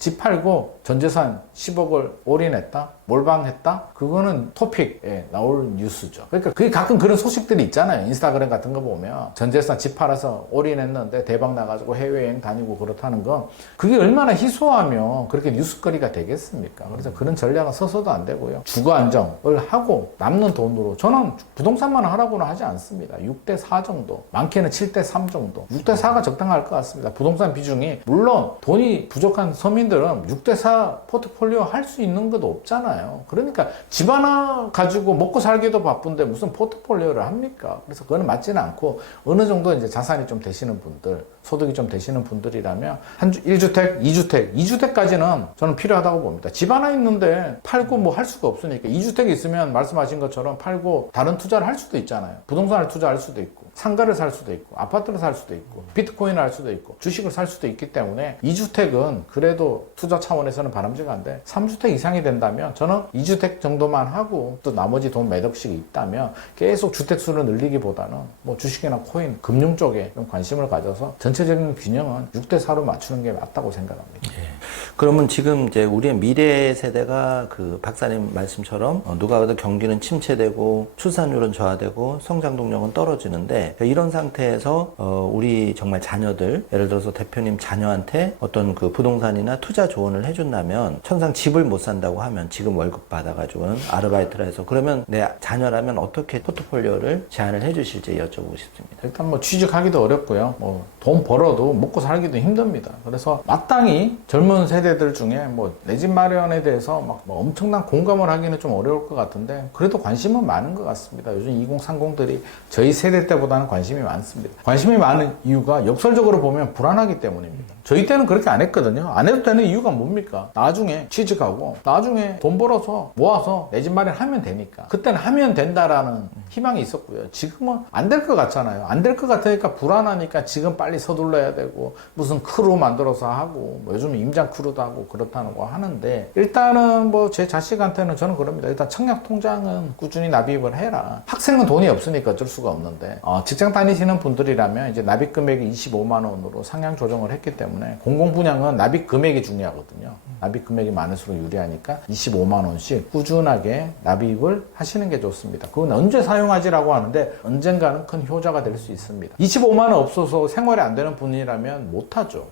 집 팔고 전재산 10억을 올인했다? 몰방했다? 그거는 토픽에 나올 뉴스죠. 그러니까 그게 가끔 그런 소식들이 있잖아요. 인스타그램 같은 거 보면 전재산 집 팔아서 올인했는데 대박 나가지고 해외여행 다니고 그렇다는 거, 그게 얼마나 희소하면 그렇게 뉴스거리가 되겠습니까? 그래서 그런 전략은 써서도 안 되고요. 주거 안정을 하고 남는 돈으로, 저는 부동산만 하라고는 하지 않습니다. 6대4 정도, 많게는 7대3 정도. 6대4가 적당할 것 같습니다. 부동산 비중이, 물론 돈이 부족한 서민들은 6대4 포트폴리오 할 수 있는 것도 없잖아요. 그러니까 집 하나 가지고 먹고 살기도 바쁜데 무슨 포트폴리오를 합니까? 그래서 그거는 맞지는 않고, 어느 정도 이제 자산이 좀 되시는 분들, 소득이 좀 되시는 분들이라면 1주택, 2주택까지는 저는 필요하다고 봅니다. 집 하나 있는데 팔고 뭐 할 수가 없으니까 2주택이 있으면 말씀하신 것처럼 팔고 다른 투자를 할 수도 있잖아요. 부동산을 투자할 수도 있고, 상가를 살 수도 있고, 아파트를 살 수도 있고, 비트코인을 할 수도 있고, 주식을 살 수도 있기 때문에 2주택은 그래도 투자 차원에서는 바람직한데, 3주택 이상이 된다면 저는 2주택 정도만 하고 또 나머지 돈 몇 억씩 있다면 계속 주택수를 늘리기보다는 뭐 주식이나 코인, 금융 쪽에 좀 관심을 가져서 전체적인 균형은 6대4로 맞추는 게 맞다고 생각합니다. 예. 그러면 지금 이제 우리의 미래 세대가 그 박사님 말씀처럼 누가 봐도 경기는 침체되고 출산율은 저하되고 성장 동력은 떨어지는데, 이런 상태에서 우리 정말 자녀들, 예를 들어서 대표님 자녀한테 어떤 그 부동산이나 투자 조언을 해준다면, 천상 집을 못 산다고 하면 지금 월급 받아가지고는 아르바이트를 해서, 그러면 내 자녀라면 어떻게 포트폴리오를 제안을 해주실지 여쭤보고 싶습니다. 일단 뭐 취직하기도 어렵고요. 뭐 돈 벌어도 먹고 살기도 힘듭니다. 그래서 마땅히 젊은 세대들 중에 뭐 내 집 마련에 대해서 막 뭐 엄청난 공감을 하기는 좀 어려울 것 같은데, 그래도 관심은 많은 것 같습니다. 요즘 2030들이 저희 세대 때보다는 관심이 많습니다. 관심이 많은 이유가 역설적으로 보면 불안하기 때문입니다. 저희 때는 그렇게 안 했거든요. 안 해도 되는 이유가 뭡니까? 나중에 취직하고 나중에 돈 벌어서 모아서 내 집 마련하면 되니까, 그때는 하면 된다라는 희망이 있었고요. 지금은 안 될 것 같잖아요. 안 될 것 같으니까 불안하니까 지금 빨리 서둘러야 되고, 무슨 크루 만들어서 하고, 뭐 요즘 임장 크루도 하고 그렇다는 거 하는데, 일단은 뭐 제 자식한테는 저는 그럽니다. 일단 청약 통장은 꾸준히 납입을 해라. 학생은 돈이 없으니까 어쩔 수가 없는데, 직장 다니시는 분들이라면 이제 납입 금액이 25만 원으로 상향 조정을 했기 때문에, 공공분양은 납입 금액이 중요하거든요. 납입 금액이 많을수록 유리하니까 25만 원씩 꾸준하게 납입을 하시는 게 좋습니다. 그건 언제 사용하지라고 하는데, 언젠가는 큰 효자가 될 수 있습니다. 25만 원 없어서 생활이 안 되는 분이라면 못하죠.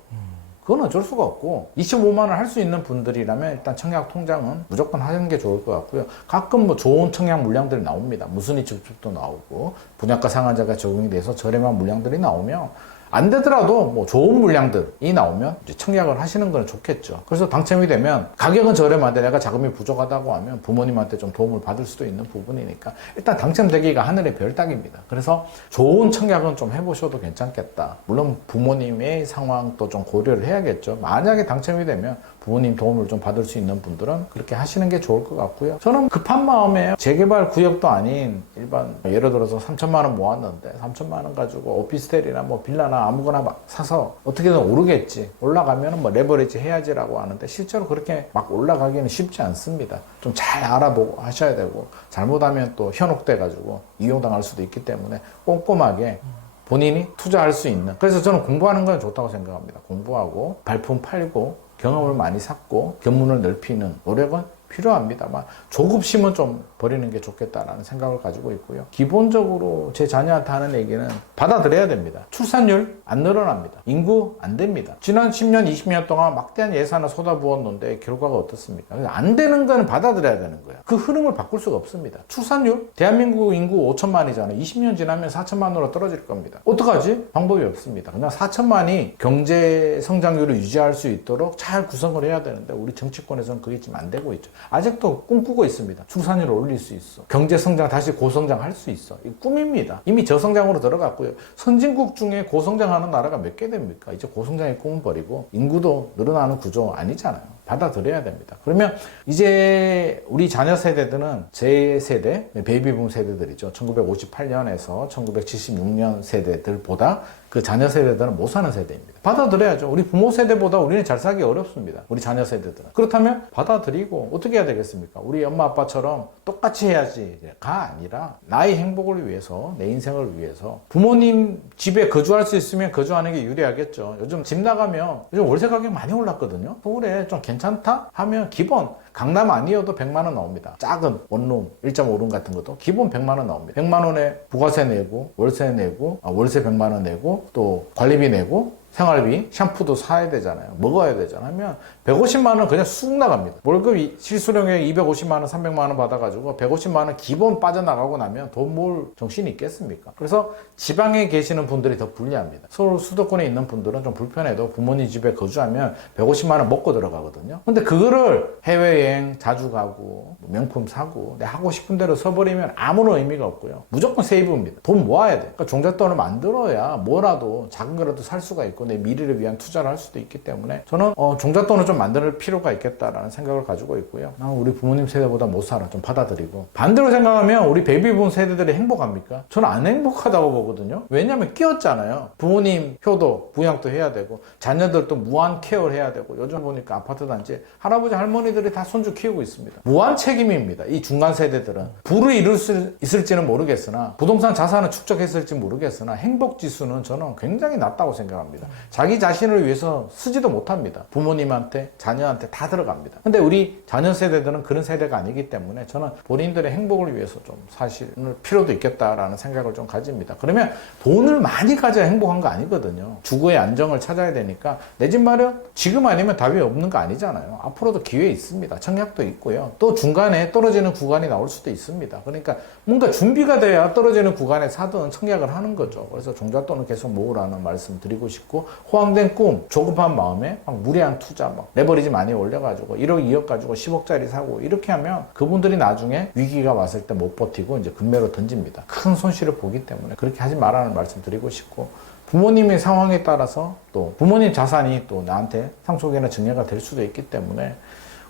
그건 어쩔 수가 없고, 25만 원 할 수 있는 분들이라면 일단 청약 통장은 무조건 하는 게 좋을 것 같고요. 가끔 뭐 좋은 청약 물량들이 나옵니다. 무순위 집집도 나오고, 분양가 상한제가 적용이 돼서 저렴한 물량들이 나오면, 안 되더라도 뭐 좋은 물량들이 나오면 이제 청약을 하시는 건 좋겠죠. 그래서 당첨이 되면 가격은 저렴한데 내가 자금이 부족하다고 하면 부모님한테 좀 도움을 받을 수도 있는 부분이니까, 일단 당첨되기가 하늘의 별 따기입니다. 그래서 좋은 청약은 좀 해보셔도 괜찮겠다. 물론 부모님의 상황도 좀 고려를 해야겠죠. 만약에 당첨이 되면 부모님 도움을 좀 받을 수 있는 분들은 그렇게 하시는 게 좋을 것 같고요. 저는 급한 마음에 재개발 구역도 아닌 일반, 예를 들어서 3천만 원 모았는데 3천만 원 가지고 오피스텔이나 뭐 빌라나 아무거나 막 사서 어떻게든 오르겠지, 올라가면 뭐 레버리지 해야지라고 하는데, 실제로 그렇게 막 올라가기는 쉽지 않습니다. 좀 잘 알아보고 하셔야 되고, 잘못하면 또 현혹돼 가지고 이용당할 수도 있기 때문에 꼼꼼하게 본인이 투자할 수 있는, 그래서 저는 공부하는 건 좋다고 생각합니다. 공부하고 발품 팔고 경험을 많이 쌓고 견문을 넓히는 노력은 필요합니다만, 조급심은 좀 버리는 게 좋겠다라는 생각을 가지고 있고요. 기본적으로 제 자녀한테 하는 얘기는 받아들여야 됩니다. 출산율 안 늘어납니다. 인구 안 됩니다. 지난 10년, 20년 동안 막대한 예산을 쏟아부었는데 결과가 어떻습니까? 안 되는 거는 받아들여야 되는 거예요. 그 흐름을 바꿀 수가 없습니다. 출산율? 대한민국 인구 5천만이잖아요. 20년 지나면 4천만으로 떨어질 겁니다. 어떡하지? 방법이 없습니다. 그냥 4천만이 경제 성장률을 유지할 수 있도록 잘 구성을 해야 되는데, 우리 정치권에서는 그게 지금 안 되고 있죠. 아직도 꿈꾸고 있습니다. 출산율을 올릴 수 있어. 경제 성장 다시 고성장 할 수 있어. 이 꿈입니다. 이미 저성장으로 들어갔고요. 선진국 중에 고성장하는 나라가 몇 개 됩니까? 이제 고성장의 꿈은 버리고 인구도 늘어나는 구조 아니잖아요. 받아들여야 됩니다. 그러면 이제 우리 자녀 세대들은 제 세대, 베이비붐 세대들이죠. 1958년에서 1976년 세대들보다 그 자녀 세대들은 못 사는 세대입니다. 받아들여야죠. 우리 부모 세대보다 우리는 잘 살기 어렵습니다. 우리 자녀 세대들은. 그렇다면 받아들이고 어떻게 해야 되겠습니까? 우리 엄마 아빠처럼 똑같이 해야지가 아니라 나의 행복을 위해서, 내 인생을 위해서 부모님 집에 거주할 수 있으면 거주하는 게 유리하겠죠. 요즘 집 나가면 요즘 월세 가격 많이 올랐거든요. 서울에 좀 괜찮다 하면 기본 강남 아니어도 100만 원 나옵니다. 작은 원룸 1.5룸 같은 것도 기본 100만 원 나옵니다. 100만 원에 부가세 내고 월세 내고 월세 100만 원 내고 또 관리비 내고 생활비, 샴푸도 사야 되잖아요. 먹어야 되잖아요. 하면 150만 원 그냥 쑥 나갑니다. 월급 실수령액 250만 원, 300만 원 받아가지고 150만 원 기본 빠져나가고 나면 돈 모을 정신이 있겠습니까? 그래서 지방에 계시는 분들이 더 불리합니다. 서울 수도권에 있는 분들은 좀 불편해도 부모님 집에 거주하면 150만 원 먹고 들어가거든요. 근데 그거를 해외여행 자주 가고 명품 사고 내 하고 싶은 대로 써버리면 아무런 의미가 없고요. 무조건 세이브입니다. 돈 모아야 돼. 그러니까 종잣돈을 만들어야 뭐라도 작은 거라도 살 수가 있고 내 미래를 위한 투자를 할 수도 있기 때문에 저는 종잣돈을 좀 만들 필요가 있겠다라는 생각을 가지고 있고요. 우리 부모님 세대보다 못 살아. 좀 받아들이고. 반대로 생각하면 우리 베이비붐 세대들이 행복합니까? 저는 안 행복하다고 보거든요. 왜냐하면 끼었잖아요. 부모님 효도, 부양도 해야 되고 자녀들도 무한 케어를 해야 되고 요즘 보니까 아파트 단지에 할아버지 할머니들이 다 손주 키우고 있습니다. 무한 책임입니다. 이 중간 세대들은. 부를 이룰 수 있을지는 모르겠으나 부동산 자산을 축적했을지 모르겠으나 행복 지수는 저는 굉장히 낮다고 생각합니다. 자기 자신을 위해서 쓰지도 못합니다. 부모님한테, 자녀한테 다 들어갑니다. 근데 우리 자녀 세대들은 그런 세대가 아니기 때문에 저는 본인들의 행복을 위해서 좀 사실 필요도 있겠다라는 생각을 좀 가집니다. 그러면 돈을 많이 가져야 행복한 거 아니거든요. 주거의 안정을 찾아야 되니까 내 집 마련 지금 아니면 답이 없는 거 아니잖아요. 앞으로도 기회 있습니다. 청약도 있고요. 또 중간에 떨어지는 구간이 나올 수도 있습니다. 그러니까 뭔가 준비가 돼야 떨어지는 구간에 사든 청약을 하는 거죠. 그래서 종잣돈을 계속 모으라는 말씀 드리고 싶고 호황된 꿈, 조급한 마음에 막 무리한 투자, 막 레버리지 많이 올려가지고 1억, 2억 가지고 10억짜리 사고 이렇게 하면 그분들이 나중에 위기가 왔을 때 못 버티고 이제 금매로 던집니다. 큰 손실을 보기 때문에 그렇게 하지 말라는 말씀 드리고 싶고 부모님의 상황에 따라서 또 부모님 자산이 또 나한테 상속이나 증여가 될 수도 있기 때문에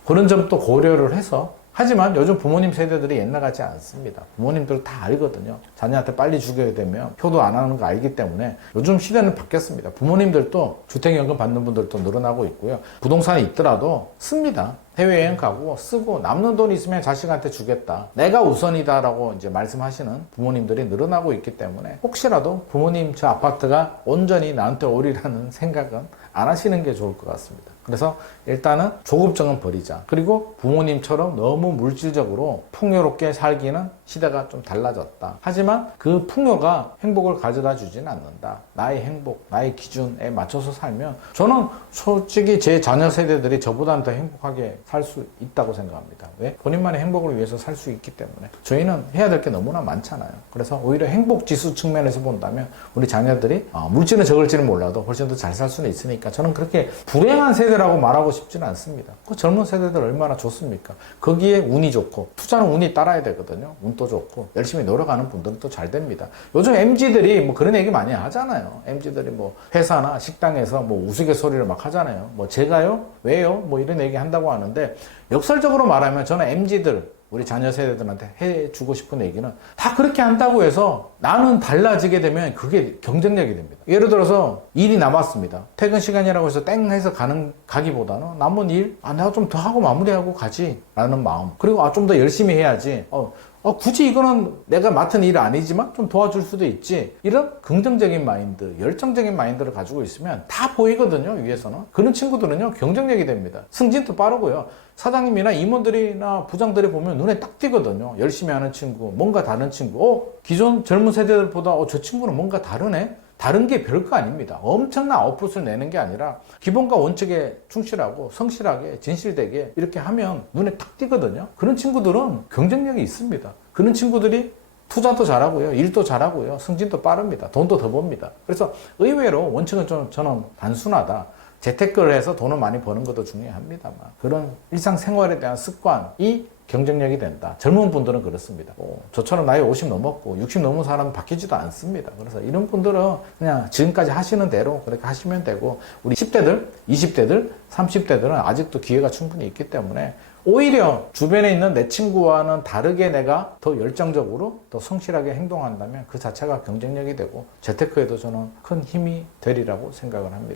그런 점도 고려를 해서 하지만 요즘 부모님 세대들이 옛날 같지 않습니다. 부모님들 다 알거든요. 자녀한테 빨리 주게 되면 효도 안 하는 거 알기 때문에 요즘 시대는 바뀌었습니다. 부모님들도 주택연금 받는 분들도 늘어나고 있고요. 부동산이 있더라도 씁니다. 해외여행 가고 쓰고 남는 돈 있으면 자식한테 주겠다. 내가 우선이다라고 이제 말씀하시는 부모님들이 늘어나고 있기 때문에 혹시라도 부모님 저 아파트가 온전히 나한테 오리라는 생각은 안 하시는 게 좋을 것 같습니다. 그래서 일단은 조급증은 버리자. 그리고 부모님처럼 너무 물질적으로 풍요롭게 살기는 시대가 좀 달라졌다. 하지만 그 풍요가 행복을 가져다 주지는 않는다. 나의 행복, 나의 기준에 맞춰서 살면 저는 솔직히 제 자녀 세대들이 저보다는 더 행복하게 살 수 있다고 생각합니다. 왜? 본인만의 행복을 위해서 살 수 있기 때문에. 저희는 해야 될 게 너무나 많잖아요. 그래서 오히려 행복 지수 측면에서 본다면 우리 자녀들이 물질은 적을지는 몰라도 훨씬 더 잘 살 수는 있으니까 저는 그렇게 불행한 세대라고 말하고 싶지는 않습니다. 그 젊은 세대들 얼마나 좋습니까? 거기에 운이 좋고 투자는 운이 따라야 되거든요. 운도 좋고 열심히 노력하는 분들은 또 잘 됩니다. 요즘 MZ들이 뭐 그런 얘기 많이 하잖아요. MZ들이 뭐 회사나 식당에서 뭐 우스갯소리를 막 하잖아요. 뭐 제가요? 왜요? 뭐 이런 얘기 한다고 하는데 역설적으로 말하면 저는 MZ들 우리 자녀 세대들한테 해주고 싶은 얘기는 다 그렇게 한다고 해서 나는 달라지게 되면 그게 경쟁력이 됩니다. 예를 들어서 일이 남았습니다. 퇴근 시간이라고 해서 땡 해서 가기보다는 남은 일, 내가 좀 더 하고 마무리하고 가지 라는 마음. 그리고 좀 더 열심히 해야지. 굳이 이거는 내가 맡은 일 아니지만 좀 도와줄 수도 있지. 이런 긍정적인 마인드, 열정적인 마인드를 가지고 있으면 다 보이거든요, 위에서는. 그런 친구들은요, 경쟁력이 됩니다. 승진도 빠르고요. 사장님이나 임원들이나 부장들이 보면 눈에 딱 띄거든요. 열심히 하는 친구, 뭔가 다른 친구. 기존 젊은 세대들보다 저 친구는 뭔가 다르네? 다른 게 별거 아닙니다. 엄청난 아웃풋을 내는 게 아니라 기본과 원칙에 충실하고 성실하게 진실되게 이렇게 하면 눈에 탁 띄거든요. 그런 친구들은 경쟁력이 있습니다. 그런 친구들이 투자도 잘하고요. 일도 잘하고요. 승진도 빠릅니다. 돈도 더 법니다. 그래서 의외로 원칙은 좀 저는 단순하다. 재테크를 해서 돈을 많이 버는 것도 중요합니다만 그런 일상생활에 대한 습관이 경쟁력이 된다. 젊은 분들은 그렇습니다. 저처럼 나이 50 넘었고 60 넘은 사람은 바뀌지도 않습니다. 그래서 이런 분들은 그냥 지금까지 하시는 대로 그렇게 하시면 되고, 우리 10대들, 20대들, 30대들은 아직도 기회가 충분히 있기 때문에 오히려 주변에 있는 내 친구와는 다르게 내가 더 열정적으로 더 성실하게 행동한다면 그 자체가 경쟁력이 되고 재테크에도 저는 큰 힘이 되리라고 생각을 합니다.